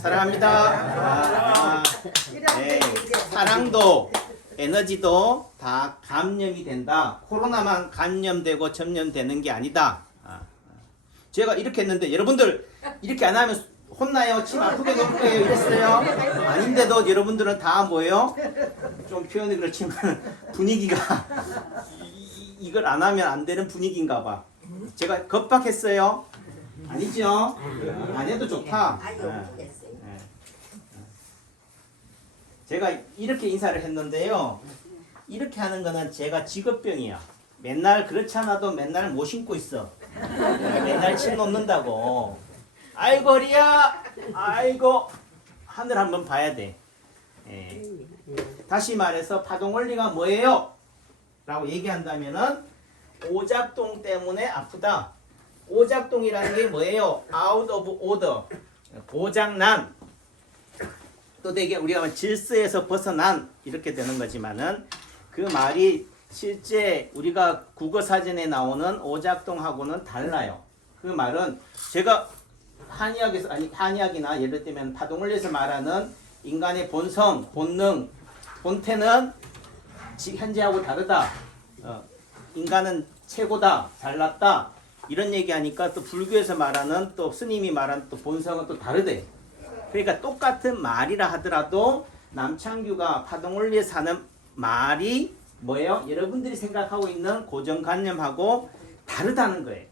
사랑합니다. 네, 사랑도 에너지도 다 감염이 된다. 코로나만 감염되고 전염되는 게 아니다. 제가 이렇게 했는데 여러분들 이렇게 안 하면 혼나요? 침 아프게 놓을 거예요? 이랬어요? 아닌데도 여러분들은 다 뭐예요? 좀 표현이 그렇지만 분위기가 이걸 안 하면 안 되는 분위기인가 봐. 제가 겁박했어요? 아니죠? 안 해도 좋다. 제가 이렇게 인사를 했는데요. 이렇게 하는 거는 제가 직업병이야. 맨날 그렇지 않아도 맨날 못 신고 있어. 맨날 침 놓는다고. 아이고 리야, 아이고 하늘 한번 봐야 돼. 예. 다시 말해서 파동 원리가 뭐예요? 라고 얘기한다면은 오작동 때문에 아프다. 오작동이라는 게 뭐예요? out of order, 고장난. 또 되게 우리가 질서에서 벗어난 이렇게 되는 거지만은 그 말이 실제 우리가 국어 사전에 나오는 오작동하고는 달라요. 그 말은 제가 한의학에서 한의학이나 예를 들면 파동원리에서 말하는 인간의 본성, 본능, 본태는 현재하고 다르다. 인간은 최고다, 잘났다. 이런 얘기하니까 또 불교에서 말하는 또 스님이 말하는 또 본성은 또 다르대. 그러니까 똑같은 말이라 하더라도 남창규가 파동원리에서 하는 말이 뭐예요? 여러분들이 생각하고 있는 고정관념하고 다르다는 거예요.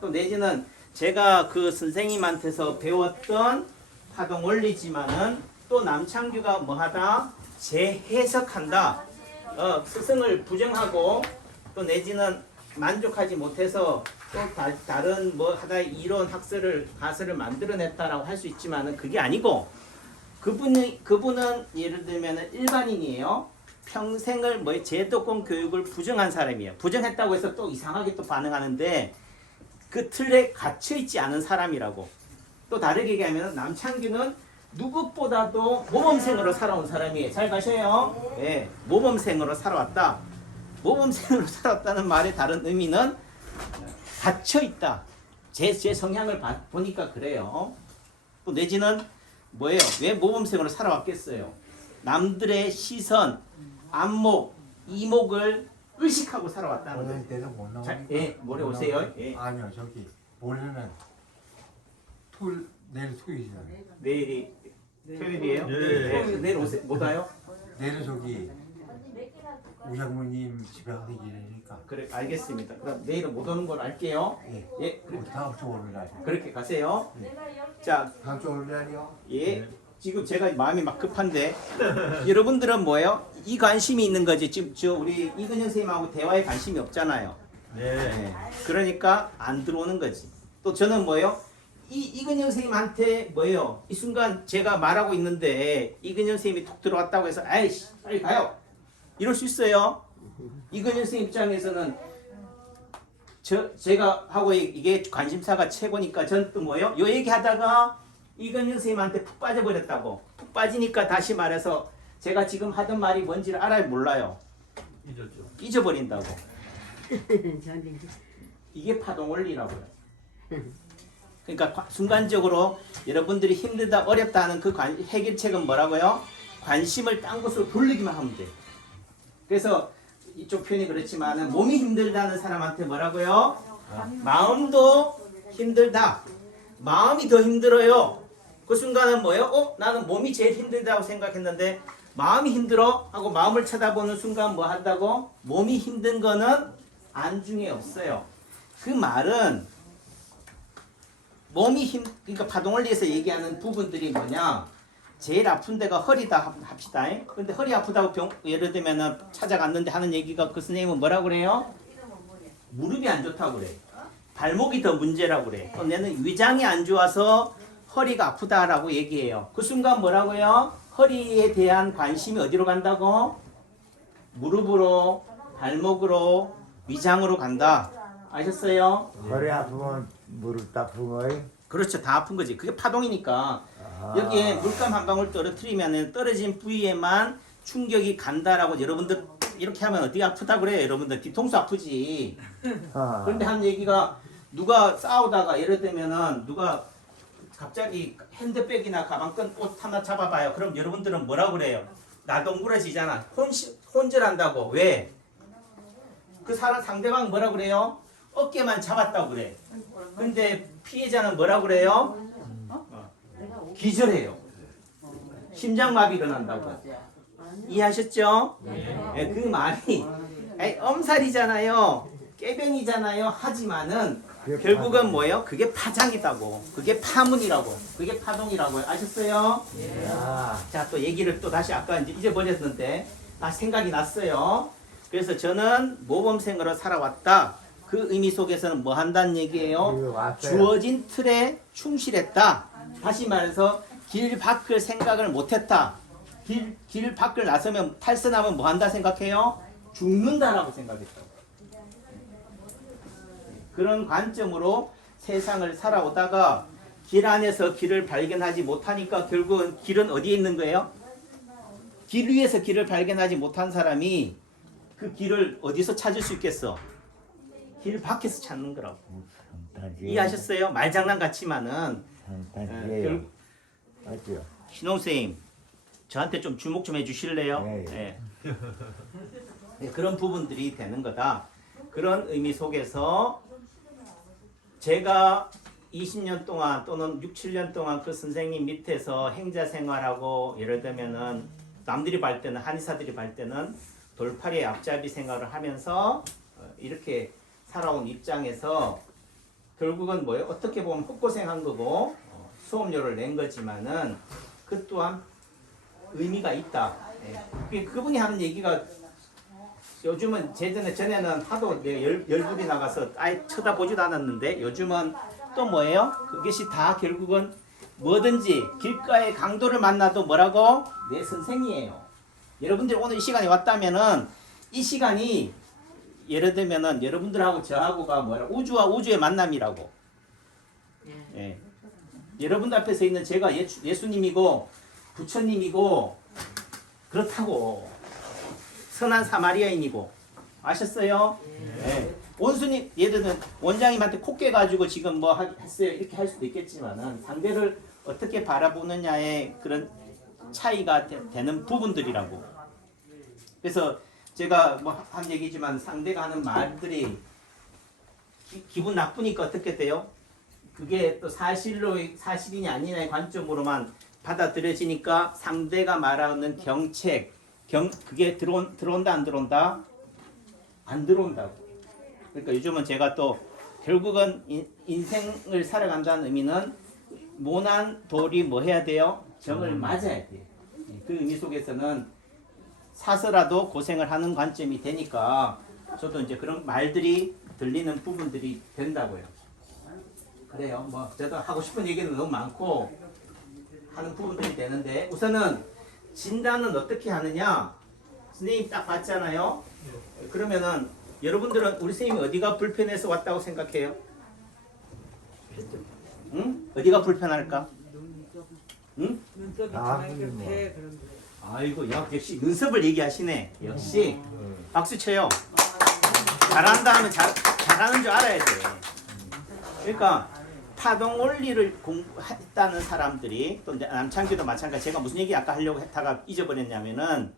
또 내지는 제가 그 선생님한테서 배웠던 파동원리지만은 또 남창규가 뭐하다? 재해석한다. 스승을 부정하고 또 내지는 만족하지 못해서 또 다른 뭐 하다 이론 가설을 만들어냈다라고 할 수 있지만은 그게 아니고 그분은 예를 들면 일반인이에요. 평생을 뭐 제도권 교육을 부정한 사람이에요. 부정했다고 해서 또 이상하게 또 반응하는데 그 틀에 갇혀 있지 않은 사람이라고. 또 다르게 얘기하면 남창규는 누구보다도 모범생으로 살아온 사람이에요. 잘 가셔요. 예, 모범생으로 살아왔다. 모범생으로 살았다는 말의 다른 의미는 갇혀 있다. 제 성향을 보니까 그래요. 또 내지는 뭐예요? 왜 모범생으로 살아왔겠어요? 남들의 시선, 안목, 이목을 의식하고 살아왔다는 거예요. 오늘 못 나오니까. 예, 모레 오세요. 예. 아니요, 저기 모레는 내일 토요일이잖아요. 내일이 토요일이에요? 네. 내일 오세요. 못 와요? 내일은 저기 우장모님 집에 가기 일이니까. 그래, 알겠습니다. 그럼 내일은 못 오는 걸 알게요. 예. 예, 그렇게, 다음 주 월요일. 그렇게 가세요. 자, 다음 주 월요일이요. 예. 지금 제가 마음이 막 급한데 여러분들은 뭐예요? 이 관심이 있는 거지. 지금 우리 이근영 선생님하고 대화에 관심이 없잖아요. 네. 그러니까 안 들어오는 거지. 또 저는 뭐예요? 이근영 선생님한테 뭐예요? 이 순간 제가 말하고 있는데 이근영 선생님이 톡 들어왔다고 해서 아이씨 빨리 가요. 이럴 수 있어요. 이근영 선생님 입장에서는 제가 하고 이게 관심사가 최고니까 전 또 뭐예요? 요 얘기하다가 이근영 선생님한테 푹 빠져버렸다고. 푹 빠지니까 다시 말해서 제가 지금 하던 말이 뭔지를 알아요? 몰라요? 잊었죠. 잊어버린다고. 이게 파동원리라고요. 그러니까 순간적으로 여러분들이 힘들다 어렵다 하는 그 해결책은 뭐라고요? 관심을 딴 곳으로 돌리기만 하면 돼. 그래서 이쪽 표현이 그렇지만 몸이 힘들다는 사람한테 뭐라고요? 마음도 힘들다. 마음이 더 힘들어요. 그 순간은 뭐예요? 나는 몸이 제일 힘들다고 생각했는데 마음이 힘들어? 하고 마음을 쳐다보는 순간 뭐 한다고? 몸이 힘든 거는 안중에 없어요. 그 말은 그러니까 파동원리에서 얘기하는 부분들이 뭐냐? 제일 아픈 데가 허리다 합시다. 근데 허리 아프다고 예를 들면 찾아갔는데 하는 얘기가 그 선생님은 뭐라고 그래요? 무릎이 안 좋다고 그래. 발목이 더 문제라고 그래. 또 내는 위장이 안 좋아서 허리가 아프다라고 얘기해요. 그 순간 뭐라고요? 허리에 대한 관심이 어디로 간다고? 무릎으로, 발목으로, 위장으로 간다. 아셨어요? 허리 아프면 무릎 아픈 거예요? 그렇죠. 다 아픈 거지. 그게 파동이니까. 여기에 물감 한 방울 떨어뜨리면 떨어진 부위에만 충격이 간다라고 여러분들 이렇게 하면 어디가 아프다 그래요? 여러분들 뒤통수 아프지. 그런데 한 얘기가 누가 싸우다가 예를 들면은 누가 갑자기 핸드백이나 가방끈 옷 하나 잡아봐요. 그럼 여러분들은 뭐라고 그래요? 나동그러지잖아. 혼절한다고. 왜? 그 사람 상대방 뭐라고 그래요? 어깨만 잡았다고 그래. 근데 피해자는 뭐라고 그래요? 기절해요. 심장마비 일어난다고. 이해하셨죠? 네, 그 말이 엄살이잖아요. 깨병이잖아요. 하지만은 결국은 뭐예요? 그게 파장이다고. 그게 파문이라고. 그게 파동이라고. 아셨어요? 자, 또 얘기를 또 다시 아까 이제 잊어버렸는데 생각이 났어요. 그래서 저는 모범생으로 살아왔다. 그 의미 속에서는 뭐 한다는 얘기예요? 주어진 틀에 충실했다. 다시 말해서 길 밖을 생각을 못했다. 길 밖을 나서면 탈선하면 뭐 한다 생각해요? 죽는다라고 생각했다. 그런 관점으로 세상을 살아오다가 길 안에서 길을 발견하지 못하니까 결국은 길은 어디에 있는 거예요? 길 위에서 길을 발견하지 못한 사람이 그 길을 어디서 찾을 수 있겠어? 길 밖에서 찾는 거라고. 이해하셨어요? 말장난 같지만은 맞죠? 신홍 선생님 저한테 좀 주목 좀 해주실래요? 네. 네, 그런 부분들이 되는 거다. 그런 의미 속에서 제가 20년 동안 또는 6, 7년 동안 그 선생님 밑에서 행자 생활하고 예를 들면은 남들이 볼 때는 한의사들이 볼 때는 돌팔이의 앞잡이 생활을 하면서 이렇게 살아온 입장에서 결국은 뭐예요? 어떻게 보면 헛고생한 거고 수업료를 낸 거지만은 그 또한 의미가 있다. 그분이 하는 얘기가 요즘은 전에는 하도 열불이 나가서 아예 쳐다보지도 않았는데 요즘은 또 뭐예요? 그것이 다 결국은 뭐든지 길가의 강도를 만나도 뭐라고? 내 선생이에요. 여러분들 오늘 이 시간에 왔다면은 이 시간이 예를 들면은 여러분들하고 저하고가 뭐라 우주와 우주의 만남이라고. 예. 여러분들 앞에 서 있는 제가 예수님이고 부처님이고 그렇다고. 선한 사마리아인이고. 아셨어요? 네. 원수님 예를 들면 원장님한테 코 깨가지고 지금 뭐 했어요 이렇게 할 수도 있겠지만은 상대를 어떻게 바라보느냐의 그런 차이가 되는 부분들이라고. 그래서 제가 뭐 한 얘기지만 상대가 하는 말들이 기분 나쁘니까 어떻게 돼요? 그게 또 사실이냐 아니냐의 관점으로만 받아들여지니까 상대가 말하는 경책, 그게 들어온다 안 들어온다? 안 들어온다고. 그러니까 요즘은 제가 또 결국은 인생을 살아간다는 의미는 모난 돌이 뭐 해야 돼요? 정을 맞아야 돼요. 그 의미 속에서는 사서라도 고생을 하는 관점이 되니까 저도 이제 그런 말들이 들리는 부분들이 된다고요. 그래요. 뭐 저도 하고 싶은 얘기는 너무 많고 하는 부분들이 되는데 우선은 진단은 어떻게 하느냐? 선생님 딱 봤잖아요. 그러면은 여러분들은 우리 선생님이 어디가 불편해서 왔다고 생각해요? 응? 어디가 불편할까? 응? 눈썹이 아, 장애가 뭐. 돼 그런 거. 아이고 역시 눈썹을 얘기하시네. 역시 박수 쳐요. 잘한다 하면 잘하는 줄 알아야 돼. 그러니까 파동 원리를 공부했다는 사람들이 또 이제 남창규도 마찬가지. 제가 무슨 얘기 아까 하려고 했다가 잊어버렸냐면은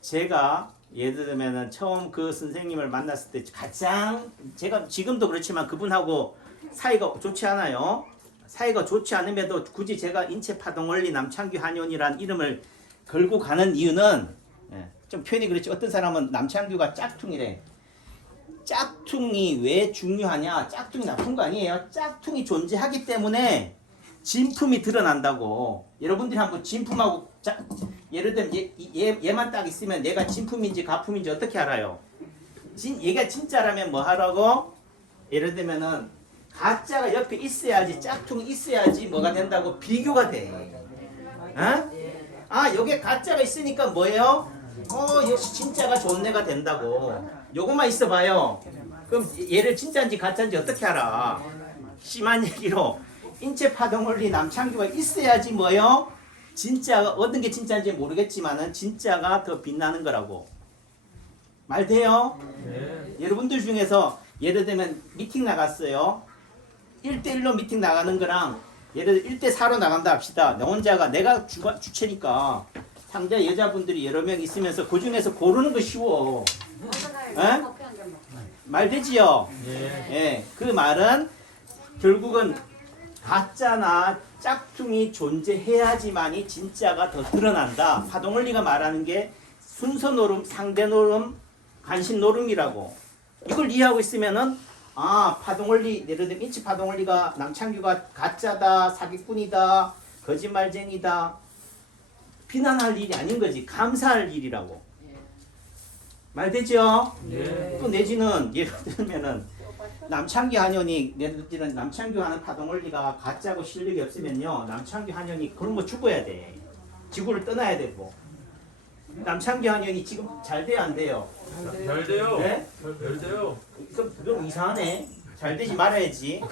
제가 예를 들면은 처음 그 선생님을 만났을 때 가장 제가 지금도 그렇지만 그분하고 사이가 좋지 않아요. 사이가 좋지 않음에도 굳이 제가 인체 파동 원리 남창규 한의원이라는 이름을 걸고 가는 이유는 좀 표현이 그렇지. 어떤 사람은 남창규가 짝퉁이래. 짝퉁이 왜 중요하냐? 짝퉁이 나쁜 거 아니에요. 짝퉁이 존재하기 때문에 진품이 드러난다고. 여러분들이 한번 진품하고 예를 들면 얘만 딱 있으면 얘가 진품인지 가품인지 어떻게 알아요? 얘가 진짜라면 뭐 하라고? 예를 들면은 가짜가 옆에 있어야지 짝퉁이 있어야지 뭐가 된다고 비교가 돼. 어? 아 여기에 가짜가 있으니까 뭐예요? 역시 진짜가 좋은 애가 된다고. 요것만 있어봐요. 그럼 얘를 진짜인지 가짜인지 어떻게 알아? 심한 얘기로 인체 파동 원리 남창규가 있어야지 뭐요? 진짜가 어떤 게 진짜인지 모르겠지만은 진짜가 더 빛나는 거라고. 말 돼요? 네. 여러분들 중에서 예를 들면 미팅 나갔어요. 1대1로 미팅 나가는 거랑 예를 들어 1대 4로 나간다 합시다. 나 혼자가 내가 주체니까 상대 여자분들이 여러 명 있으면서 그 중에서 고르는 거 쉬워. 에? 말 되지요? 예. 그 말은 결국은 가짜나 짝퉁이 존재해야지만이 진짜가 더 드러난다. 파동원리가 말하는 게 순서 노름, 상대 노름, 간신 노름이라고. 이걸 이해하고 있으면은 아, 파동원리, 예를 들면 인치 파동원리가 남창규가 가짜다, 사기꾼이다, 거짓말쟁이다 비난할 일이 아닌 거지. 감사할 일이라고. 말 되죠? 예. 또 내지는 예를 들면은 남창규 한현이 예를 들면 남창규 하는 파동원리가 가짜고 실력이 없으면요 남창규 한현이 굶어 죽어야 돼. 지구를 떠나야 되고. 남창규 한현이 지금 잘 돼요 안 돼요? 잘 돼요. 네? 잘 돼요. 그럼 이상하네. 잘 되지 말아야지.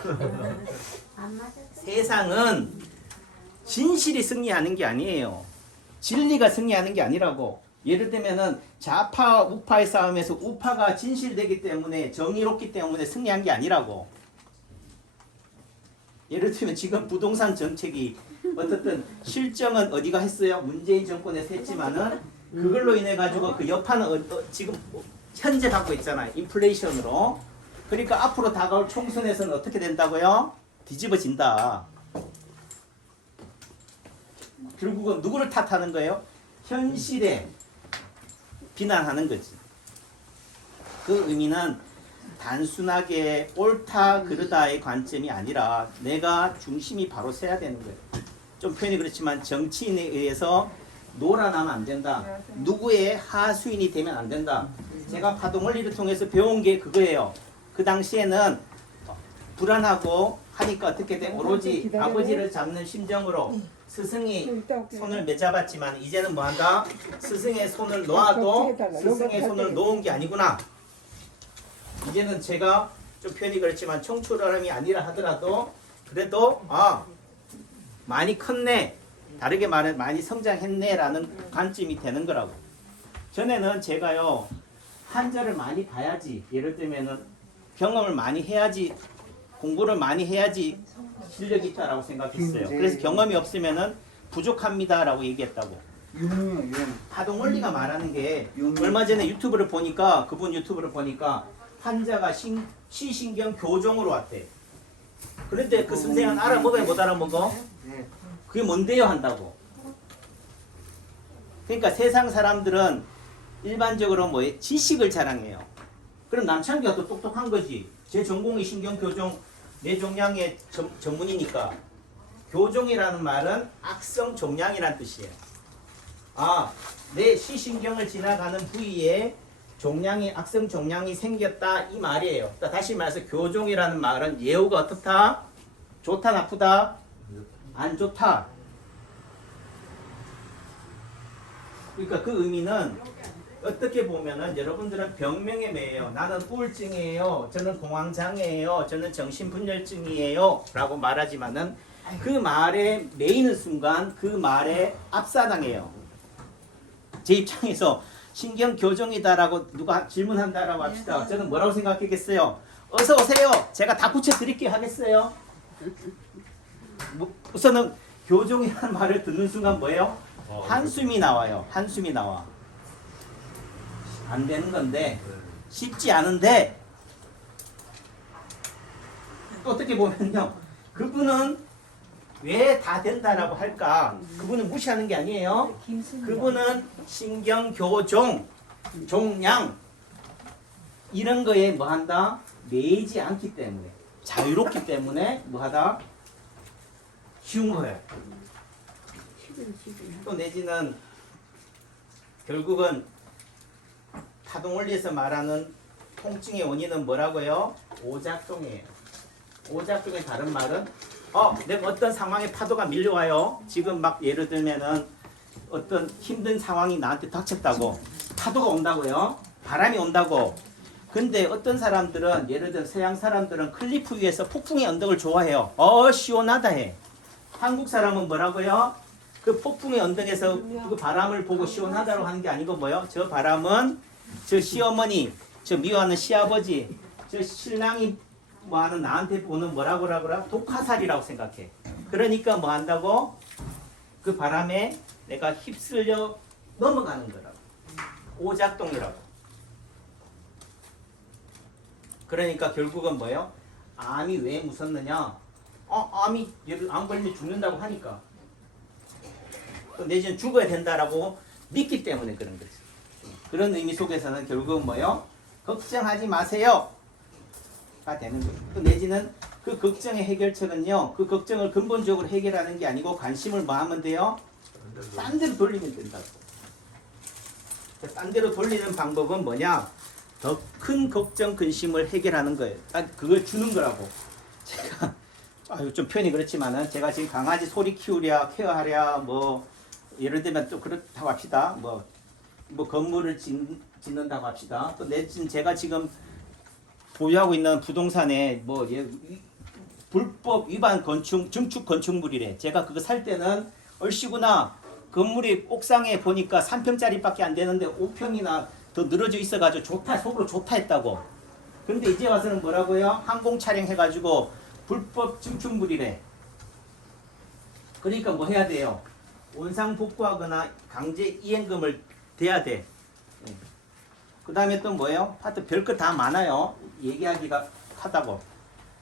세상은 진실이 승리하는 게 아니에요. 진리가 승리하는 게 아니라고. 예를 들면은 좌파 우파의 싸움에서 우파가 진실되기 때문에 정의롭기 때문에 승리한 게 아니라고. 예를 들면 지금 부동산 정책이 어떻든 실정은 어디가 했어요? 문재인 정권에서 했지만은 그걸로 인해 가지고 그 여파는 지금 현재 받고 있잖아요. 인플레이션으로. 그러니까 앞으로 다가올 총선에서는 어떻게 된다고요? 뒤집어진다. 결국은 누구를 탓하는 거예요? 현실에 비난하는 거지. 그 의미는 단순하게 옳다 그르다의 관점이 아니라 내가 중심이 바로 서야 되는 거예요. 좀 표현이 그렇지만 정치인에 의해서 놀아나면 안 된다. 누구의 하수인이 되면 안 된다. 제가 파동원리를 통해서 배운 게 그거예요. 그 당시에는 불안하고 하니까 어떻게 돼? 오로지 아버지를 잡는 심정으로 스승이 손을 매잡았지만 이제는 뭐한다? 스승의 손을 놓아도 스승의 손을 놓은 게 아니구나. 이제는 제가 좀 표현이 그렇지만 청출어람이 아니라 하더라도 그래도 많이 컸네. 다르게 말해 많이 성장했네 라는 관점이 되는 거라고. 전에는 제가요 한자를 많이 봐야지, 예를 들면은 경험을 많이 해야지, 공부를 많이 해야지 실력이 있다라고 생각했어요. 그래서 경험이 없으면은 부족합니다 라고 얘기했다고. 파동원리가 말하는 게 얼마 전에 유튜브를 보니까 그분 유튜브를 보니까 한자가 시신경 교종으로 왔대. 그런데 그 선생은 알아먹어야 못 알아먹어? 그게 뭔데요 한다고. 그러니까 세상 사람들은 일반적으로 뭐에 지식을 자랑해요. 그럼 남창규가 더 똑똑한 거지. 제 전공이 신경교종 뇌종양의 전문이니까. 교종이라는 말은 악성 종양이란 뜻이에요. 내 시신경을 지나가는 부위에 종양이 악성 종양이 생겼다 이 말이에요. 그러니까 다시 말해서 교종이라는 말은 예후가 어떻다? 좋다 나쁘다? 안 좋다. 그러니까 그 의미는 어떻게 보면은 여러분들은 병명에 매여요. 나는 우울증이에요. 저는 공황장애예요. 저는 정신분열증이에요. 라고 말하지만은 그 말에 매이는 순간 그 말에 압사당해요. 제 입장에서 신경교정이다라고 누가 질문한다라고 합시다. 저는 뭐라고 생각했겠어요? 어서 오세요. 제가 다 붙여드릴게요 하겠어요? 우선은 교종이라는 말을 듣는 순간 뭐예요? 한숨이 나와요. 한숨이 나와. 안 되는 건데 쉽지 않은데 또 어떻게 보면요. 그분은 왜 다 된다라고 할까? 그분은 무시하는 게 아니에요. 그분은 신경교종, 종양 이런 거에 뭐한다? 매이지 않기 때문에 자유롭기 때문에 뭐하다? 쉬운 거예요. 또 내지는 결국은 파동원리에서 말하는 통증의 원인은 뭐라고요? 오작동이에요. 오작동의 다른 말은 내가 어떤 상황에 파도가 밀려와요. 지금 막 예를 들면은 어떤 힘든 상황이 나한테 닥쳤다고. 파도가 온다고요. 바람이 온다고. 근데 어떤 사람들은 예를 들어 서양 사람들은 클리프 위에서 폭풍의 언덕을 좋아해요. 시원하다 해. 한국 사람은 뭐라고요? 그 폭풍의 언덕에서 그 바람을 보고 시원하다고 하는 게 아니고 뭐요? 저 바람은 저 시어머니, 저 미워하는 시아버지, 저 신랑이 뭐하는 나한테 보는 뭐라고 독화살이라고 생각해. 그러니까 뭐 한다고? 그 바람에 내가 휩쓸려 넘어가는 거라고. 오작동이라고. 그러니까 결국은 뭐예요? 암이 왜 무섭느냐? 암이 얘를 암 걸리면 죽는다고 하니까. 또 내지는 죽어야 된다라고 믿기 때문에 그런 거죠. 그런 의미 속에서는 결국은 뭐예요? 걱정하지 마세요. 가 되는 거예요. 또 내지는 그 걱정의 해결책은요. 그 걱정을 근본적으로 해결하는 게 아니고 관심을 뭐 하면 돼요? 딴 데로 돌리면 된다고. 딴 데로 돌리는 방법은 뭐냐? 더 큰 걱정, 근심을 해결하는 거예요. 그걸 주는 거라고. 제가 좀 표현이 그렇지만은 제가 지금 강아지 소리 키우랴, 케어하랴, 뭐 예를 들면 또 그렇다고 합시다. 뭐 건물을 짓는다고 합시다. 또 내지는 제가 지금 보유하고 있는 부동산에 뭐 불법 위반 건축, 증축 건축물이래. 제가 그거 살 때는 얼씨구나 건물이 옥상에 보니까 3평짜리밖에 안 되는데 5평이나 더 늘어져 있어가지고 좋다, 속으로 좋다 했다고. 근데 이제 와서는 뭐라고요? 항공 촬영 해가지고 불법 증축물이래. 그러니까 뭐 해야 돼요? 원상복구하거나 강제 이행금을 대야 돼. 그 다음에 또 뭐예요? 하여튼 별것 다 많아요. 얘기하기가 하다고.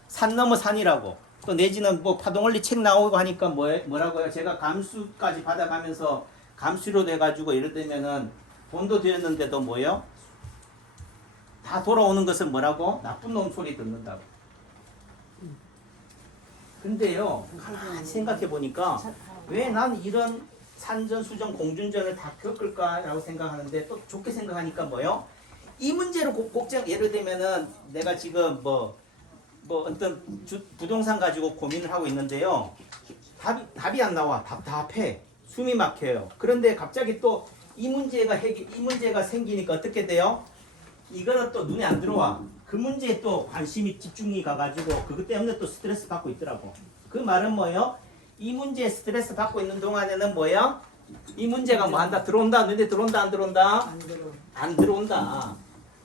산 넘어 산이라고. 또 내지는 뭐 파동원리 책 나오고 하니까 뭐라고요? 제가 감수까지 받아가면서 감수로 돼가지고 예를 들면은 돈도 들였는데도 뭐예요? 다 돌아오는 것은 뭐라고? 나쁜 놈 소리 듣는다고. 근데요, 가만히 생각해 보니까 왜 난 이런 산전, 수전, 공준전을 다 겪을까라고 생각하는데 또 좋게 생각하니까 뭐요? 이 문제로 걱정, 예를 들면은 내가 지금 뭐 어떤 부동산 가지고 고민을 하고 있는데요. 답이 안 나와. 답답해. 숨이 막혀요. 그런데 갑자기 또 이 문제가 생기니까 어떻게 돼요? 이거는 또 눈에 안 들어와. 그 문제에 또 관심이 집중이 가가지고 그것 때문에 또 스트레스 받고 있더라고. 그 말은 뭐예요? 이 문제에 스트레스 받고 있는 동안에는 뭐예요? 이 문제가 뭐 한다? 들어온다? 눈에 들어온다? 안 들어온다? 안 들어온다.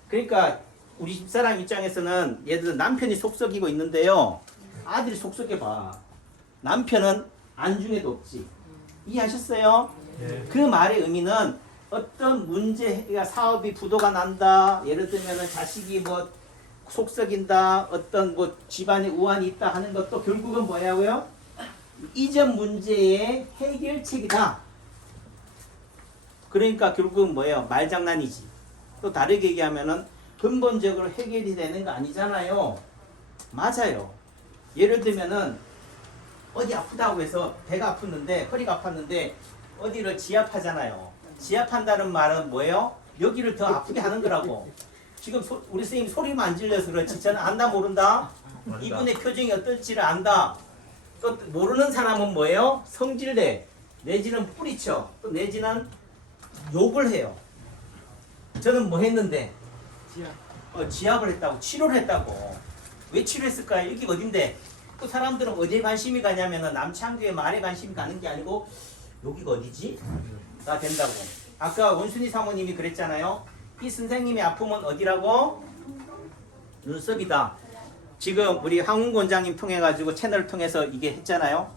그러니까 우리 집사람 입장에서는 예를 들어 남편이 속썩이고 있는데요. 아들이 속썩여봐. 남편은 안중에도 없지. 이해하셨어요? 네. 그 말의 의미는 어떤 문제가 사업이 부도가 난다. 예를 들면 자식이 뭐 속썩인다. 어떤 뭐 집안에 우환이 있다 하는 것도 결국은 뭐냐고요? 이전 문제의 해결책이다. 그러니까 결국은 뭐예요? 말장난이지. 또 다르게 얘기하면은 근본적으로 해결이 되는 거 아니잖아요. 맞아요. 예를 들면은 어디 아프다고 해서 배가 아팠는데 허리가 아팠는데 어디를 지압하잖아요. 지압한다는 말은 뭐예요? 여기를 더 아프게 하는 거라고. 지금 우리 선생님 소리만 안 질려서 그렇지 저는 안다 모른다. 이분의 표정이 어떨지를 안다. 또 모르는 사람은 뭐예요? 성질내. 내지는 뿌리쳐. 또 내지는 욕을 해요. 저는 뭐 했는데? 지압을 했다고. 치료를 했다고. 왜 치료했을까요? 여기 어딘데? 또 사람들은 어디에 관심이 가냐면은 남창규의 말에 관심이 가는 게 아니고 여기가 어디지? 가 된다고. 아까 원순이 사모님이 그랬잖아요. 이 선생님의 아픔은 어디라고? 눈썹이다. 지금 우리 황훈 원장님 통해 가지고 채널을 통해서 이게 했잖아요.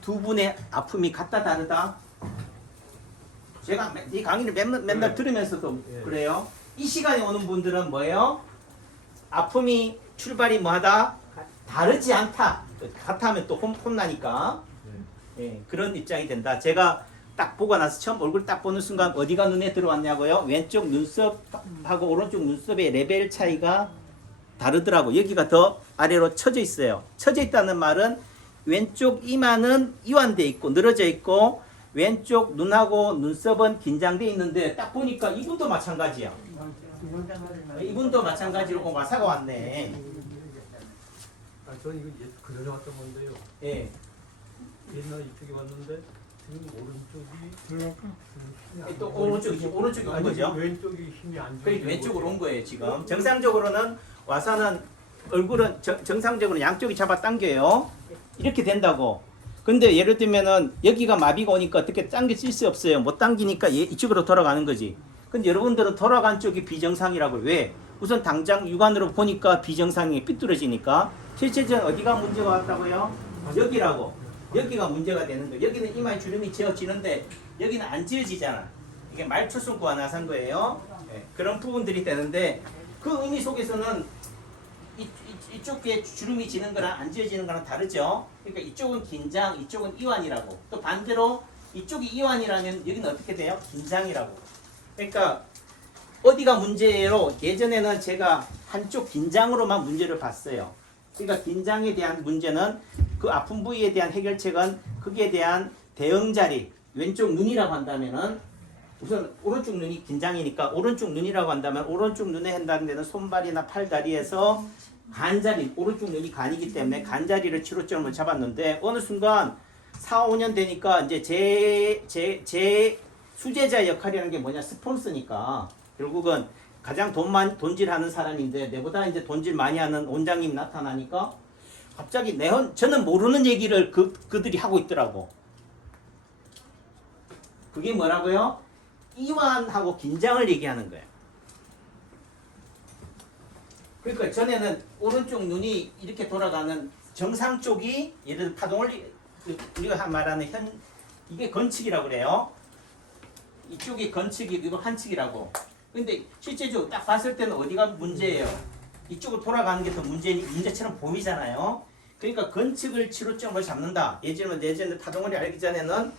두 분의 아픔이 같다 다르다. 제가 이 강의를 맨날 들으면서도 그래요. 이 시간에 오는 분들은 뭐예요? 아픔이 출발이 뭐하다? 다르지 않다. 같다면 또 혼나니까. 예, 그런 입장이 된다. 제가 딱 보고 나서 처음 얼굴 딱 보는 순간 어디가 눈에 들어왔냐고요? 왼쪽 눈썹하고 오른쪽 눈썹의 레벨 차이가 다르더라고. 여기가 더 아래로 처져 있어요. 처져 있다는 말은 왼쪽 이마는 이완돼 있고 늘어져 있고 왼쪽 눈하고 눈썹은 긴장돼 있는데 딱 보니까 이분도 마찬가지야. 이분도 마찬가지로 마사가 왔네. 저는 이거 그전에 왔던 건데요. 예. 옛날에 이쪽에 왔는데 지금 오른쪽이 또 오른쪽이 온 거죠. 왼쪽이 힘이 안 그러니까 왼쪽으로 온 거예요 지금. 정상적으로는 와서는 얼굴은 정상적으로 양쪽이 잡아 당겨요. 이렇게 된다고. 근데 예를 들면은 여기가 마비가 오니까 어떻게 당길 수 없어요. 못 당기니까 이쪽으로 돌아가는 거지. 근데 여러분들은 돌아간 쪽이 비정상이라고. 왜? 우선 당장 육안으로 보니까 비정상이 삐뚤어지니까 실제적으로 어디가 문제가 왔다고요? 여기라고. 여기가 문제가 되는 거예요. 여기는 이마에 주름이 지어지는데 여기는 안 지어지잖아. 이게 말초순구가 나선 거예요. 예, 그런 부분들이 되는데 그 의미 속에서는 이쪽에 주름이 지는 거랑 안 지어지는 거랑 다르죠. 그러니까 이쪽은 긴장, 이쪽은 이완이라고. 또 반대로 이쪽이 이완이라면 여기는 어떻게 돼요? 긴장이라고. 그러니까 어디가 문제예요? 예전에는 제가 한쪽 긴장으로만 문제를 봤어요. 그러니까 긴장에 대한 문제는 그 아픈 부위에 대한 해결책은 거기에 대한 대응 자리, 왼쪽 눈이라고 한다면은 우선 오른쪽 눈이 긴장이니까 오른쪽 눈이라고 한다면 오른쪽 눈에 한다는 데는 손발이나 팔다리에서 간자리, 오른쪽 눈이 간이기 때문에 간자리를 치료점을 잡았는데 어느 순간 4, 5년 되니까 이제 제 수제자 역할이라는 게 뭐냐, 스폰서니까 결국은 가장 돈질하는 사람인데 내보다 이제 돈질 많이 하는 원장님 나타나니까 갑자기 저는 모르는 얘기를 그들이 하고 있더라고. 그게 뭐라고요? 이완하고 긴장을 얘기하는 거예요. 그러니까 전에는 오른쪽 눈이 이렇게 돌아가는 정상 쪽이 예를 들어 파동을 우리가 말하는 이게 건측이라고 그래요. 이쪽이 건측이 이거 한측이라고. 근데 실제적으로 딱 봤을 때는 어디가 문제예요? 이쪽으로 돌아가는 게 더 문제처럼 보이잖아요. 그러니까 건측을 치료점을 잡는다. 예전에 파동을이 알기 전에는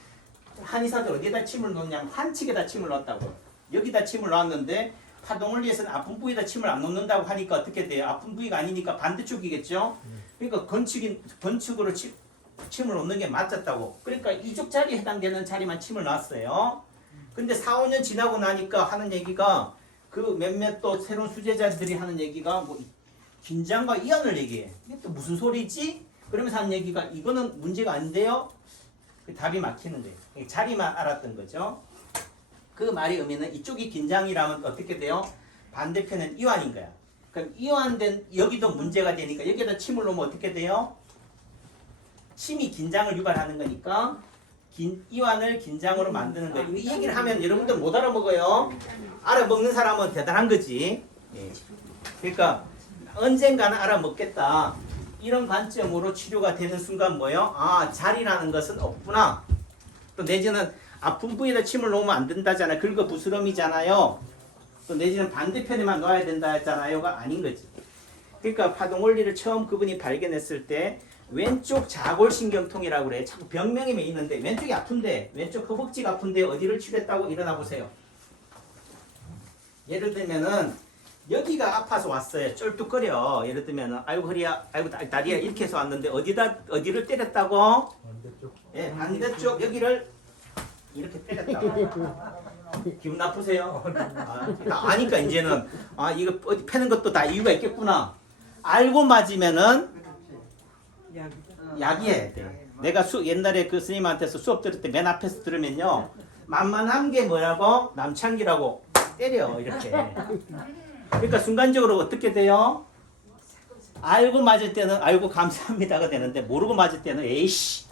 한의사들 어디에다 침을 놓냐면 한측에다 침을 넣었다고. 여기다 침을 넣었는데 파동을리에서는 아픈 부위에다 침을 안 놓는다고 하니까 어떻게 돼요? 아픈 부위가 아니니까 반대쪽이겠죠? 그러니까 건축으로 침을 놓는 게 맞았다고. 그러니까 이쪽 자리에 해당되는 자리만 침을 놨어요. 근데 4, 5년 지나고 나니까 하는 얘기가 그 몇몇 또 새로운 수제자들이 하는 얘기가 뭐 긴장과 이완을 얘기해. 이게 또 무슨 소리지? 그러면서 하는 얘기가 이거는 문제가 아닌데요? 답이 막히는 거예요. 자리만 알았던 거죠. 그 말의 의미는 이쪽이 긴장이라면 어떻게 돼요? 반대편은 이완인 거야. 그럼 이완된 여기도 문제가 되니까 여기다 침을 놓으면 어떻게 돼요? 침이 긴장을 유발하는 거니까 이완을 긴장으로 만드는 거예요. 이 얘기를 하면 여러분들 못 알아먹어요. 알아먹는 사람은 대단한 거지. 예. 그러니까 언젠가는 알아먹겠다. 이런 관점으로 치료가 되는 순간 뭐예요? 아, 자리라는 것은 없구나. 또 내지는 아픈 부위에다 침을 놓으면 안 된다잖아요. 긁어 부스럼이잖아요. 또 내지는 반대편에만 놔야 된다 했잖아요가 아닌 거지. 그러니까 파동 원리를 처음 그분이 발견했을 때 왼쪽 자골신경통이라고 그래. 자꾸 병명이 있는데 왼쪽이 아픈데 왼쪽 허벅지가 아픈데 어디를 치료했다고 일어나 보세요. 예를 들면은 여기가 아파서 왔어요. 쩔뚝거려. 예를 들면은 아이고 허리야, 아이고 다리야 이렇게 해서 왔는데 어디를 때렸다고? 반대쪽. 예, 반대쪽 여기를 이렇게 때렸다고. 기분 나쁘세요? 아니까 이제는 이거 어디 패는 것도 다 이유가 있겠구나. 알고 맞으면은 약이해야 돼. 내가 옛날에 그 스님한테서 수업 들을 때 맨 앞에서 들으면요, 만만한 게 뭐라고? 남창기라고 때려 이렇게. 그러니까 순간적으로 어떻게 돼요? 알고 맞을 때는 아이고 감사합니다가 되는데 모르고 맞을 때는 에이씨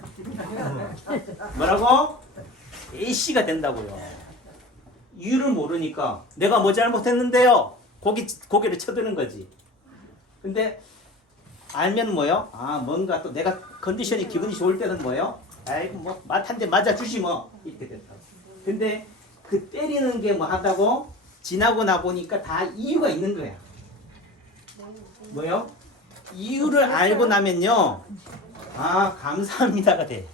뭐라고? 에이씨가 된다고요. 이유를 모르니까 내가 뭐 잘못했는데요? 고개를 쳐드는 거지. 근데 알면 뭐요? 뭔가 또 내가 컨디션이 기분이 좋을 때는 뭐요? 아이고 뭐 한 대 맞아주지 뭐 이렇게 됐다. 근데 그 때리는 게 뭐 하다고? 지나고 나 보니까 다 이유가 있는 거야. 뭐요? 이유를 알고 나면요, 감사합니다가 돼.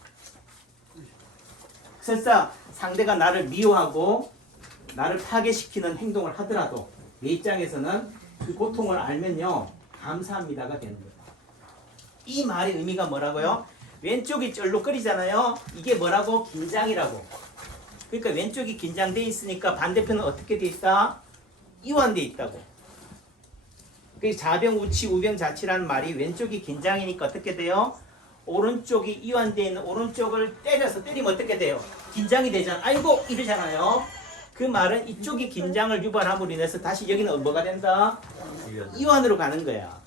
설사 상대가 나를 미워하고 나를 파괴시키는 행동을 하더라도 내 입장에서는 그 고통을 알면요, 감사합니다가 되는 거야. 이 말의 의미가 뭐라고요? 왼쪽이 쩔룩거리잖아요. 이게 뭐라고? 긴장이라고. 그러니까 왼쪽이 긴장돼 있으니까 반대편은 어떻게 돼 있다? 이완돼 있다고. 그 자병우치 우병자치라는 말이 왼쪽이 긴장이니까 어떻게 돼요? 오른쪽이 이완돼 있는 오른쪽을 때리면 어떻게 돼요? 긴장이 되잖아. 아이고 이러잖아요. 그 말은 이쪽이 긴장을 유발함으로 인해서 다시 여기는 뭐가 된다? 이완으로 가는 거야.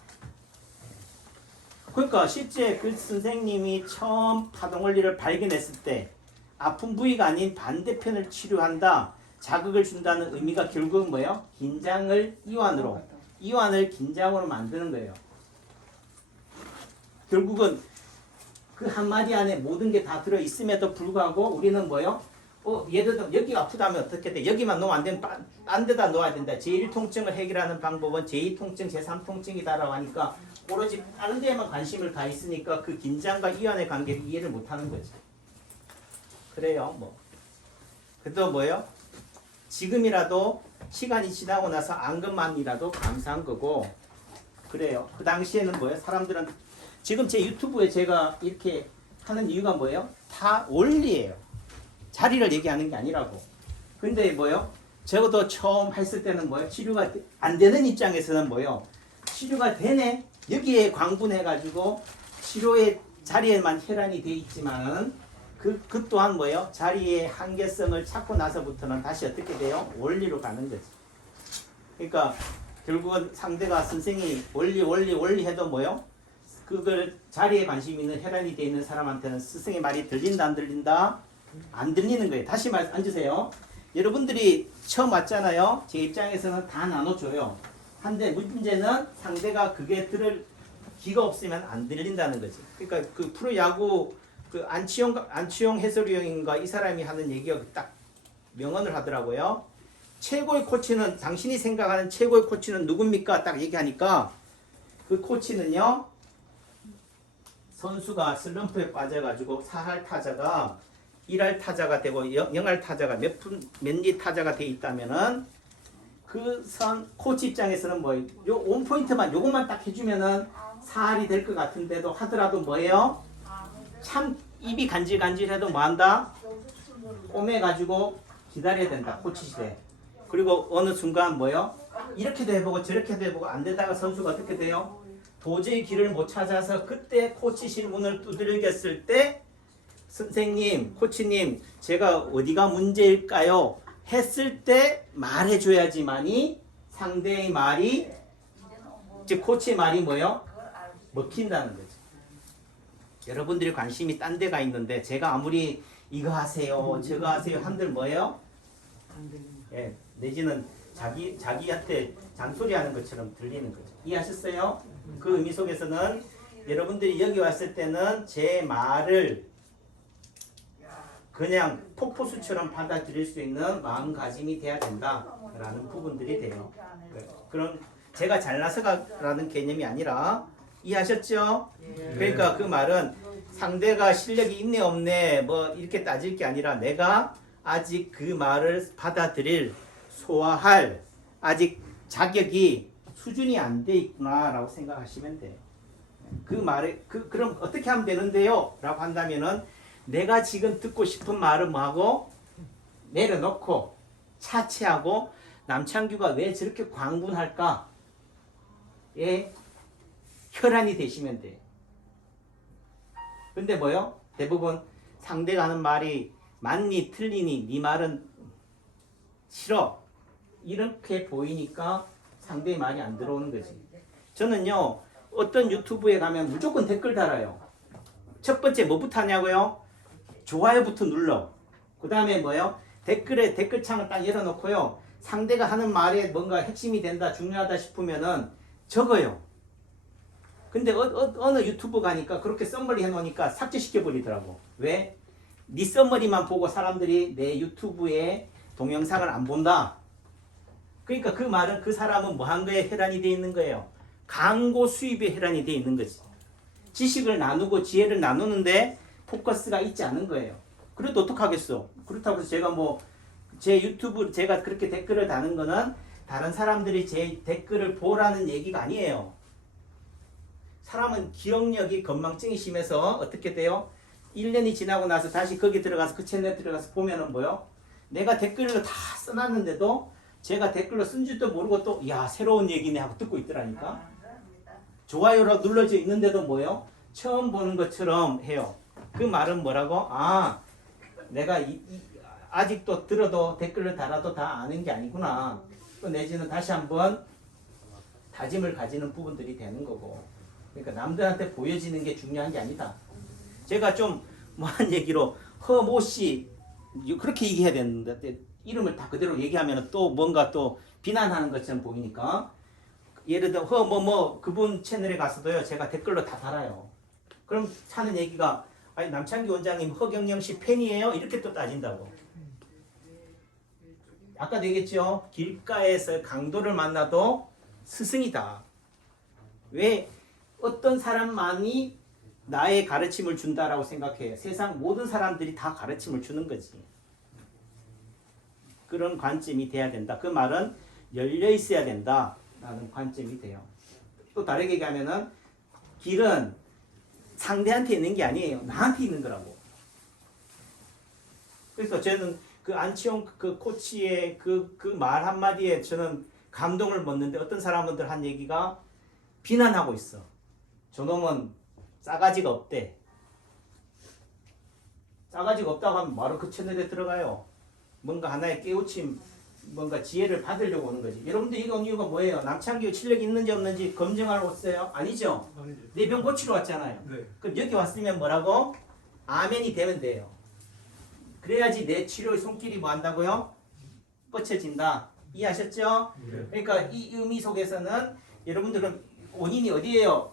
그러니까 실제 그 선생님이 처음 파동원리를 발견했을 때 아픈 부위가 아닌 반대편을 치료한다, 자극을 준다는 의미가 결국은 뭐예요? 긴장을 이완을 긴장으로 만드는 거예요. 결국은 그 한마디 안에 모든 게 다 들어있음에도 불구하고 우리는 뭐요? 예를 들어 여기가 아프다면 어떻게 돼? 여기만 놓으면 안 되면 딴 데다 놓아야 된다. 제1통증을 해결하는 방법은 제2통증, 제3통증이다라고 하니까 오로지 다른 데에만 관심을 가 있으니까 그 긴장과 이완의 관계를 이해를 못하는 거지. 그래요. 뭐. 그래도 뭐요? 지금이라도 시간이 지나고 나서 안 것만이라도 감사한 거고 그래요. 그 당시에는 뭐예요? 사람들은 지금 제 유튜브에 제가 이렇게 하는 이유가 뭐예요? 다 원리예요. 자리를 얘기하는 게 아니라고. 근데 뭐예요? 저도 처음 했을 때는 뭐예요? 치료가 안 되는 입장에서는 뭐예요? 치료가 되네? 여기에 광분해가지고 치료의 자리에만 혈안이 돼 있지만은 그 또한 뭐예요? 자리의 한계성을 찾고 나서부터는 다시 어떻게 돼요? 원리로 가는 거지. 그러니까 결국은 상대가 선생이 원리 해도 뭐예요? 그걸 자리에 관심 있는 혈안이 돼 있는 사람한테는 스승의 말이 들린다 안 들린다? 안 들리는 거예요. 다시 앉으세요. 여러분들이 처음 왔잖아요. 제 입장에서는 다 나눠줘요. 한데 문제는 상대가 그게 들을 귀가 없으면 안 들린다는 거지. 그러니까 그 프로야구 그 안치용 해설위원인가 이 사람이 하는 얘기가 딱 명언을 하더라고요. 최고의 코치는 당신이 생각하는 최고의 코치는 누굽니까? 딱 얘기하니까 그 코치는요. 선수가 슬럼프에 빠져가지고 4할 타자가 1할 타자가 되고 0할 타자가 몇리 타자가 돼 있다면은 그 코치 입장에서는 뭐 요 원포인트만 요것만 딱 해주면은 4할이 될 것 같은데도 하더라도 뭐예요? 참 입이 간질간질해도 뭐한다? 꼬매가지고 기다려야 된다. 코치 시대. 그리고 어느 순간 뭐요? 이렇게도 해보고 저렇게도 해보고 안 되다가 선수가 어떻게 돼요? 도저히 길을 못 찾아서 그때 코치실 문을 두드렸을 때 선생님, 코치님, 제가 어디가 문제일까요? 했을 때 말해줘야지만이 상대의 말이, 즉 코치의 말이 뭐예요? 먹힌다는 거죠. 여러분들이 관심이 딴 데가 있는데 제가 아무리 이거 하세요, 저거 하세요 한들 뭐예요? 예, 내지는 자기한테 잔소리하는 것처럼 들리는 거죠. 이해하셨어요? 그 의미 속에서는 여러분들이 여기 왔을 때는 제 말을 그냥 폭포수처럼 받아들일 수 있는 마음가짐이 돼야 된다라는 부분들이 돼요. 그런 제가 잘나서가라는 개념이 아니라 이해하셨죠? 그러니까 그 말은 상대가 실력이 있네 없네 뭐 이렇게 따질 게 아니라 내가 아직 그 말을 받아들일 소화할 아직 자격이 수준이 안 돼 있구나라고 생각하시면 돼요. 그 말에 그럼 어떻게 하면 되는데요? 라고 한다면은 내가 지금 듣고 싶은 말은 뭐하고 내려놓고 차치하고 남창규가 왜 저렇게 광분할까? 예, 혈안이 되시면 돼요. 근데 뭐요? 대부분 상대가 하는 말이 맞니 틀리니 네 말은 싫어 이렇게 보이니까 상대의 말이 안 들어오는 거지. 저는요 어떤 유튜브에 가면 무조건 댓글 달아요. 첫 번째 뭐부터 하냐고요? 좋아요부터 눌러. 그 다음에 뭐요? 댓글에 댓글창을 딱 열어놓고요. 상대가 하는 말에 뭔가 핵심이 된다, 중요하다 싶으면은 적어요. 근데 어느 유튜브 가니까 그렇게 썸머리 해놓으니까 삭제시켜버리더라고. 왜? 네 썸머리만 보고 사람들이 내 유튜브에 동영상을 안 본다. 그러니까 그 말은 그 사람은 뭐 한 거에 혈안이 돼 있는 거예요. 광고 수입에 혈안이 돼 있는 거지. 지식을 나누고 지혜를 나누는데 포커스가 있지 않은 거예요. 그래도 어떡하겠어. 그렇다고 해서 제가 뭐 제 유튜브 제가 그렇게 댓글을 다는 거는 다른 사람들이 제 댓글을 보라는 얘기가 아니에요. 사람은 기억력이 건망증이 심해서 어떻게 돼요? 1년이 지나고 나서 다시 거기 들어가서 그 채널에 들어가서 보면은 뭐요? 내가 댓글로 다 써놨는데도 제가 댓글로 쓴 줄도 모르고 또 야 새로운 얘기네 하고 듣고 있더라니까. 좋아요로 눌러져 있는데도 뭐요? 처음 보는 것처럼 해요. 그 말은 뭐라고? 아 내가 아직도 들어도 댓글을 달아도 다 아는 게 아니구나. 또 내지는 다시 한번 다짐을 가지는 부분들이 되는 거고. 그러니까 남들한테 보여지는 게 중요한 게 아니다. 제가 좀 뭐한 얘기로 허모씨 그렇게 얘기해야 되는데 이름을 다 그대로 얘기하면 또 뭔가 또 비난하는 것처럼 보이니까 예를 들어 그분 채널에 가서도요 제가 댓글로 다 달아요. 그럼 하는 얘기가 아니 남창기 원장님 허경영 씨 팬이에요? 이렇게 또 따진다고. 아까도 얘기했죠. 길가에서 강도를 만나도 스승이다. 왜? 어떤 사람만이 나의 가르침을 준다라고 생각해요. 세상 모든 사람들이 다 가르침을 주는 거지. 그런 관점이 돼야 된다. 그 말은 열려 있어야 된다라는 관점이 돼요. 또 다르게 얘기하면은 길은 상대한테 있는 게 아니에요. 나한테 있는 거라고. 그래서 저는 그 안치홍 그 코치의 그 말 한마디에 저는 감동을 먹는데 어떤 사람들 한 얘기가 비난하고 있어. 저놈은 싸가지가 없대. 싸가지가 없다고 하면 바로 그 채널에 들어가요. 뭔가 하나의 깨우침, 뭔가 지혜를 받으려고 오는 거지. 여러분들 이거 온 이유가 뭐예요? 남창기 실력이 있는지 없는지 검증하러 왔어요? 아니죠? 아니죠. 내 병 고치러 왔잖아요. 네. 그럼 여기 왔으면 뭐라고? 아멘이 되면 돼요. 그래야지 내 치료의 손길이 뭐 한다고요? 뻗쳐진다. 이해하셨죠? 네. 그러니까 이 의미 속에서는 여러분들은 원인이 어디예요?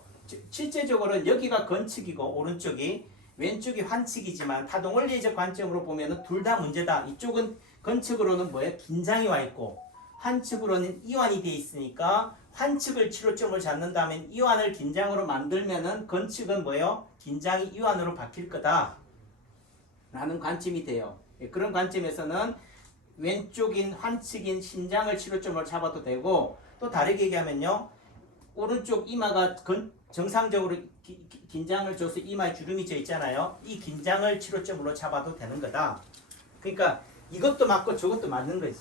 실제적으로는 여기가 건축이고 오른쪽이 왼쪽이 환측이지만 타동원리적 관점으로 보면 둘 다 문제다. 이쪽은 건축으로는 뭐예요? 긴장이 와 있고 환측으로는 이완이 돼 있으니까 환측을 치료점을 잡는다면 이완을 긴장으로 만들면은 건축은 뭐예요? 긴장이 이완으로 바뀔 거다. 라는 관점이 돼요. 그런 관점에서는 왼쪽인 환측인 신장을 치료점으로 잡아도 되고 또 다르게 얘기하면요. 오른쪽 이마가 정상적으로 긴장을 줘서 이마에 주름이 져 있잖아요. 이 긴장을 치료점으로 잡아도 되는 거다. 그러니까 이것도 맞고 저것도 맞는 거지.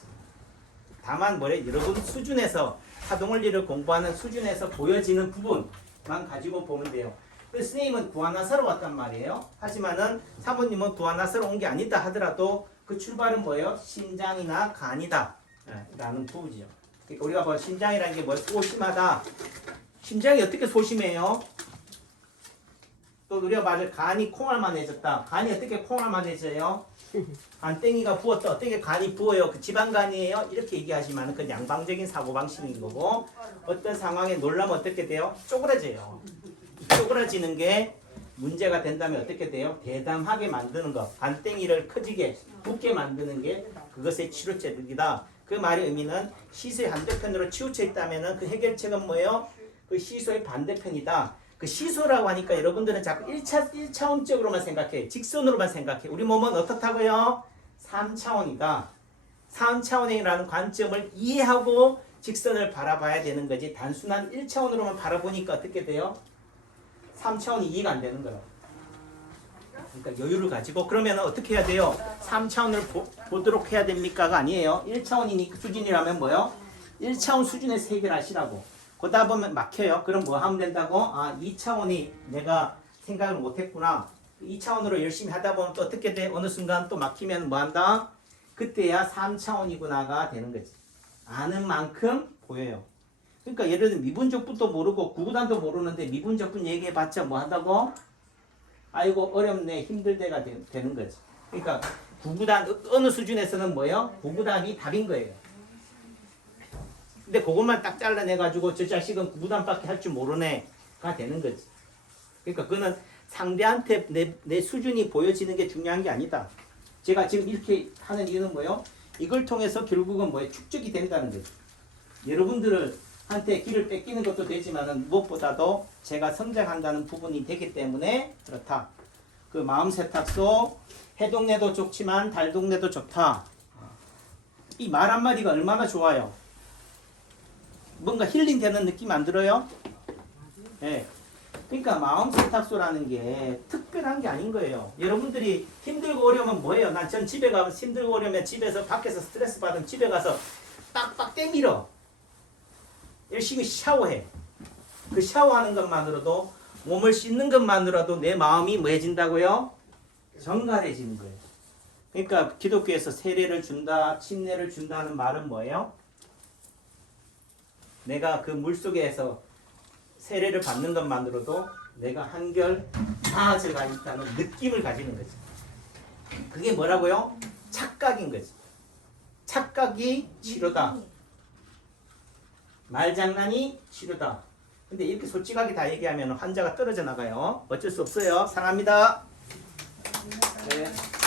다만 뭐래 여러분 수준에서 타동원리를 공부하는 수준에서 보여지는 부분만 가지고 보면 돼요. 그래서 선생님은 구하나사로 왔단 말이에요. 하지만은 사모님은 구하나사로 온 게 아니다 하더라도 그 출발은 뭐예요? 심장이나 간이다 라는 부분이죠. 그러니까 우리가 뭐 심장이라는 게 뭐 소심하다. 심장이 어떻게 소심해요? 또 우리가 말을 간이 콩알만해졌다. 간이 어떻게 콩알만해져요? 간땡이가 부었다. 어떻게 간이 부어요? 그 지방간이에요? 이렇게 얘기하지만 그건 양방적인 사고방식인 거고 어떤 상황에 놀라면 어떻게 돼요? 쪼그라져요. 쪼그라지는 게 문제가 된다면 어떻게 돼요? 대담하게 만드는 것. 간땡이를 커지게 붓게 만드는 게 그것의 치료책이다. 그 말의 의미는 시소의 반대편으로 치우쳐 있다면 그 해결책은 뭐예요? 그 시소의 반대편이다. 그 시소라고 하니까 여러분들은 자꾸 1차원적으로만 생각해. 직선으로만 생각해. 우리 몸은 어떻다고요? 3차원이다. 3차원이라는 관점을 이해하고 직선을 바라봐야 되는 거지. 단순한 1차원으로만 바라보니까 어떻게 돼요? 3차원이 이해가 안 되는 거예요. 그러니까 여유를 가지고 그러면 어떻게 해야 돼요? 3차원을 보도록 해야 됩니까가 아니에요. 1차원이니 수준이라면 뭐요? 1차원 수준에서 해결하시라고. 그러다 보면 막혀요. 그럼 뭐 하면 된다고? 아, 2차원이 내가 생각을 못했구나. 2차원으로 열심히 하다 보면 또 어떻게 돼? 어느 순간 또 막히면 뭐 한다? 그때야 3차원이구나가 되는 거지. 아는 만큼 보여요. 그러니까 예를 들면 미분적분도 모르고 구구단도 모르는데 미분적분 얘기해봤자 뭐 한다고? 아이고 어렵네 힘들대가 되는 거지. 그러니까 구구단 어느 수준에서는 뭐예요? 구구단이 답인 거예요. 근데 그것만 딱 잘라내가지고 저 자식은 구구단밖에 할 줄 모르네가 되는 거지. 그러니까 그거는 상대한테 내 수준이 보여지는 게 중요한 게 아니다. 제가 지금 이렇게 하는 이유는 뭐예요? 이걸 통해서 결국은 뭐예요? 축적이 된다는 거지. 여러분들한테 길을 뺏기는 것도 되지만은 무엇보다도 제가 성장한다는 부분이 되기 때문에 그렇다. 그 마음 세탁소 해동내도 좋지만 달동내도 좋다. 이 말 한마디가 얼마나 좋아요. 뭔가 힐링되는 느낌 안 들어요? 네. 그러니까 마음 세탁소라는 게 특별한 게 아닌 거예요. 여러분들이 힘들고 어려우면 뭐예요? 난 전 집에 가면 힘들고 어려우면 집에서 밖에서 스트레스 받으면 집에 가서 빡빡 때밀어. 열심히 샤워해. 그 샤워하는 것만으로도 몸을 씻는 것만으로도 내 마음이 뭐해진다고요? 정갈해지는 거예요. 그러니까 기독교에서 세례를 준다, 침례를 준다는 말은 뭐예요? 내가 그 물속에서 세례를 받는 것만으로도 내가 한결 나아져가 있다는 느낌을 가지는 거지. 그게 뭐라고요? 착각인 거지. 착각이 치료다. 말장난이 치료다. 근데 이렇게 솔직하게 다 얘기하면 환자가 떨어져 나가요. 어쩔 수 없어요. 사랑합니다. 네.